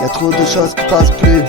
Y'a trop de choses qui passent plus,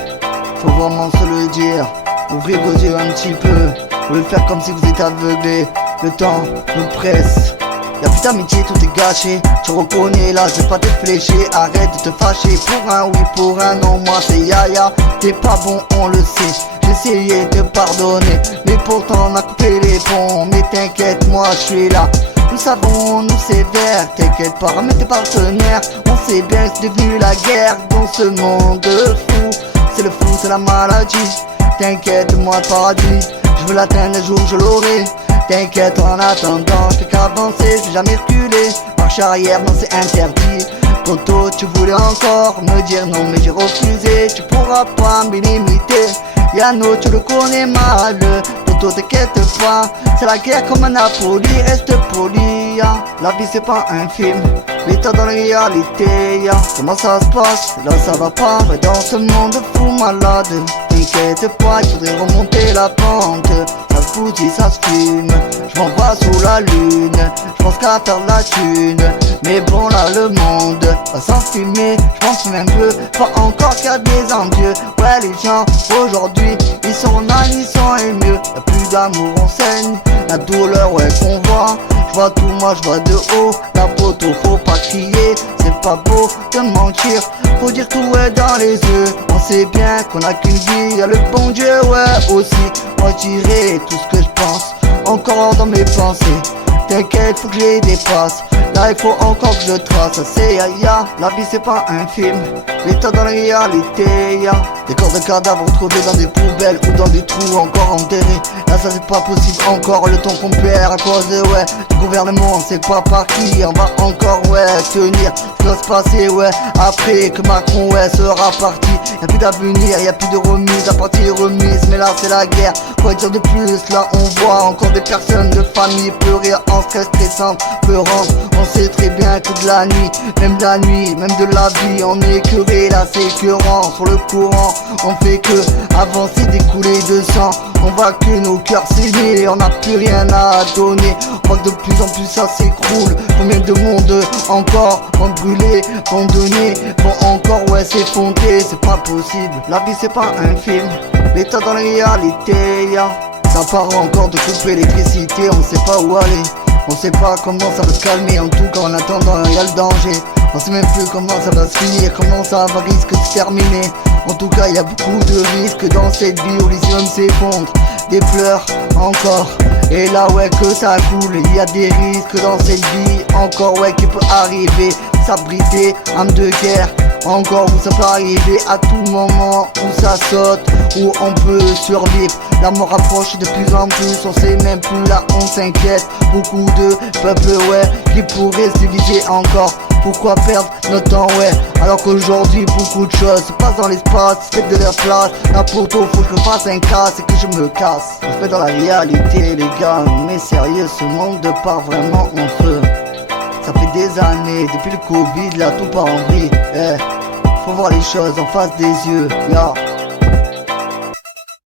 faut vraiment se le dire. Ouvrez vos yeux un petit peu, au lieu de faire comme si vous êtes aveuglés. Le temps nous presse, y'a plus d'amitié, tout est gâché. Tu reconnais là, je vais pas te flécher. Arrête de te fâcher, pour un oui, pour un non. Moi c'est Yaya, t'es pas bon, on le sait. J'ai essayé de pardonner, mais pourtant on a coupé les ponts. Mais t'inquiète, moi je suis là. Nous savons nous sévère, t'inquiète pas, ramène tes partenaires. On sait bien que c'est devenu la guerre dans ce monde fou. C'est le fou, c'est la maladie. T'inquiète, moi le paradis, je veux l'atteindre un jour, je l'aurai. T'inquiète, en attendant, je fais qu'avancer, je vais jamais reculer. Marche arrière, non c'est interdit. Poto, tu voulais encore me dire non, mais j'ai refusé. Tu pourras pas me limiter. Yano, tu le connais mal. Poto, t'inquiète pas, c'est la guerre comme un Napoli, reste poli. La vie c'est pas un film, l'état dans la réalité. Comment ça se passe, là ça va pas. Ouais, dans ce monde fou malade, t'inquiète pas, il faudrait remonter la pente. Ça se fout si ça se fume, je m'envoie sous la lune. Je pense qu'à faire de la thune, mais bon là le monde va s'enfumer. Je pense même peu, pas encore qu'il y a des envieux. Ouais les gens aujourd'hui, ils sont mal, ils sont émus. Y'a plus d'amour, on saigne, la douleur ouais qu'on voit. Je vois tout, moi je vois de haut. La photo, faut pas crier, c'est pas beau de mentir. Faut dire tout ouais dans les yeux. On sait bien qu'on a qu'une vie, y'a le bon Dieu ouais aussi. Moi je dirais tout ce que je pense, encore dans mes pensées. T'inquiète, faut que je les dépasse. Là il faut encore que je trace. Ça c'est Yaya, la vie c'est pas un film, l'état dans la réalité. Des corps de cadavres retrouvés dans des poubelles ou dans des trous encore enterrés. Là ça c'est pas possible encore, le temps qu'on perd à cause de ouais du gouvernement, on sait pas par qui. On va encore ouais tenir ce qui va se passer ouais après que Macron ouais sera parti. Y'a plus d'avenir, y'a plus de remise, la partie est remise. Mais là c'est la guerre, quoi dire de plus. Là on voit encore des personnes de famille pleurer en stress stressante, pleurant. On sait très bien que de la nuit, même de la vie, on est écœuré, là c'est écœurant. Sur le courant, on fait que avancer, découler de sang. On voit que nos cœurs s'éveillent, on n'a plus rien à donner. On voit que de plus en plus ça s'écroule. Combien de monde encore vont brûler, vont donner, vont encore ouais s'effondrer. C'est pas possible, la vie c'est pas un film, l'état dans la réalité. Ça part encore de couper l'électricité, on sait pas où aller. On sait pas comment ça va se calmer, en tout cas en attendant il y a le danger. On sait même plus comment ça va se finir, comment ça va risque de se terminer. En tout cas il y a beaucoup de risques dans cette vie où les hommes s'effondrent. Des pleurs encore, et là ouais que ça coule. Il y a des risques dans cette vie, encore ouais qui peut arriver. S'abriter, âme de guerre, encore où ça peut arriver à tout moment, où ça saute, où on peut survivre. La mort approche de plus en plus, on sait même plus là, on s'inquiète. Beaucoup de peuples ouais qui pourraient se diviser encore. Pourquoi perdre notre temps ouais, alors qu'aujourd'hui beaucoup de choses se passent dans l'espace, faites de leur place. La photo faut que je me fasse un casse et que je me casse. On se fait dans la réalité les gars, mais sérieux ce monde part vraiment en feu. Ça fait des années, depuis le Covid là tout part en vrille. Faut voir les choses en face des yeux, yeah.